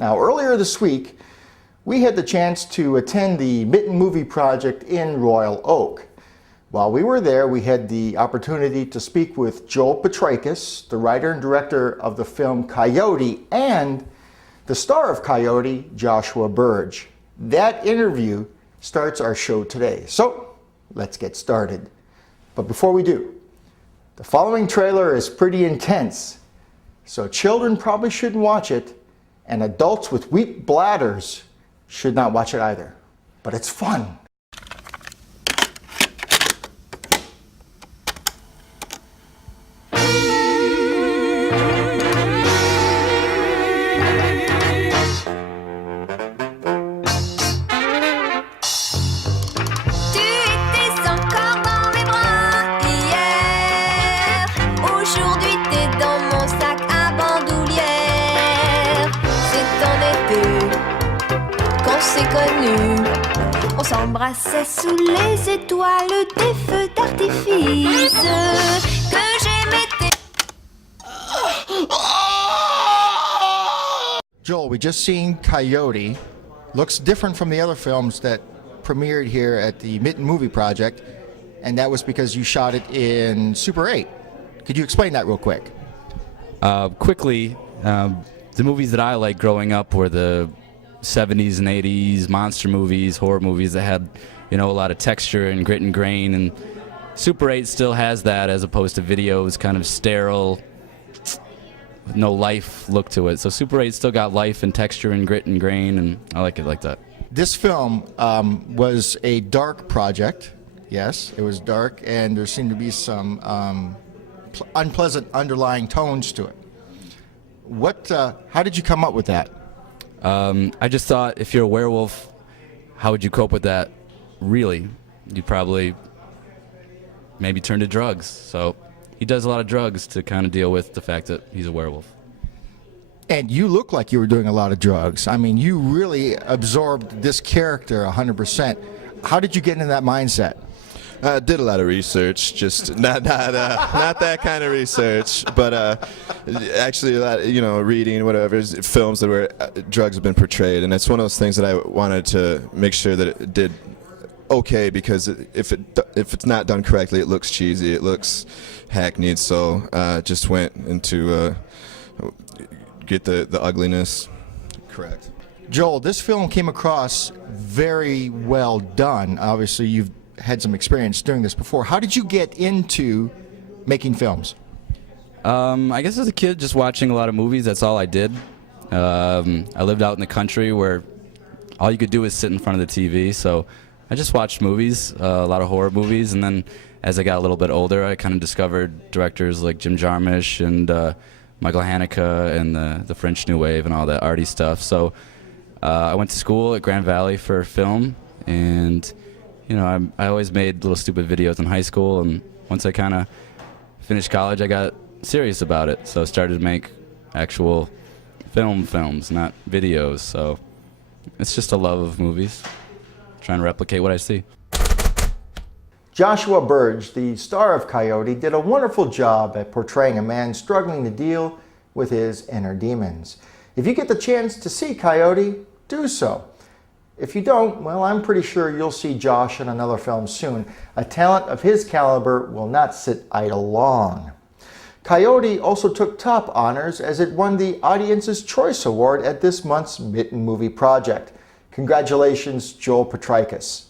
Now, earlier this week, we had the chance to attend the Mitten Movie Project in Royal Oak. While we were there, we had the opportunity to speak with Joel Potrykus, the writer and director of the film Coyote, and the star of Coyote, Joshua Burge. That interview starts our show today. So, let's get started. But before we do, the following trailer is pretty intense, so children probably shouldn't watch it, and adults with weak bladders should not watch it either. But it's fun. On s'embrassait sous les étoiles des feux d'artifice que j'aimais. Joel, we just seen Coyote. Looks different from the other films that premiered here at the Mitten Movie Project, and that was because you shot it in Super 8. Could you explain that real quick? Quickly, the movies that I liked growing up were the 70s and 80s monster movies, horror movies that had, a lot of texture and grit and grain, and Super 8 still has that as opposed to videos, kind of sterile, with no life look to it. So Super 8 still got life and texture and grit and grain, and I like it like that. This film was a dark project. Yes, it was dark, and there seemed to be some unpleasant underlying tones to it. How did you come up with that? I just thought, if you're a werewolf, how would you cope with that? Really, you'd probably maybe turn to drugs. So he does a lot of drugs to kind of deal with the fact that he's a werewolf. And you look like you were doing a lot of drugs. I mean, you really absorbed this character 100%. How did you get into that mindset? Did a lot of research, just not that kind of research, but actually a lot, reading whatever films that where drugs have been portrayed, and it's one of those things that I wanted to make sure that it did okay, because if it's not done correctly, it looks cheesy, it looks hackneyed. So just went into get the ugliness correct. Joel, this film came across very well done. Obviously, you've had some experience doing this before. How did you get into making films? I guess as a kid, just watching a lot of movies, that's all I did. I lived out in the country where all you could do was sit in front of the TV, so I just watched movies, a lot of horror movies, and then as I got a little bit older, I kind of discovered directors like Jim Jarmusch and Michael Haneke and the French New Wave and all that arty stuff. So I went to school at Grand Valley for film, and I always made little stupid videos in high school, and once I kind of finished college, I got serious about it. So I started to make actual films, not videos. So it's just a love of movies, trying to replicate what I see. Joshua Burge, the star of Coyote, did a wonderful job at portraying a man struggling to deal with his inner demons. If you get the chance to see Coyote, do so. If you don't, well, I'm pretty sure you'll see Josh in another film soon. A talent of his caliber will not sit idle long. Coyote also took top honors as it won the Audience's Choice Award at this month's Mitten Movie Project. Congratulations, Joel Potrykus.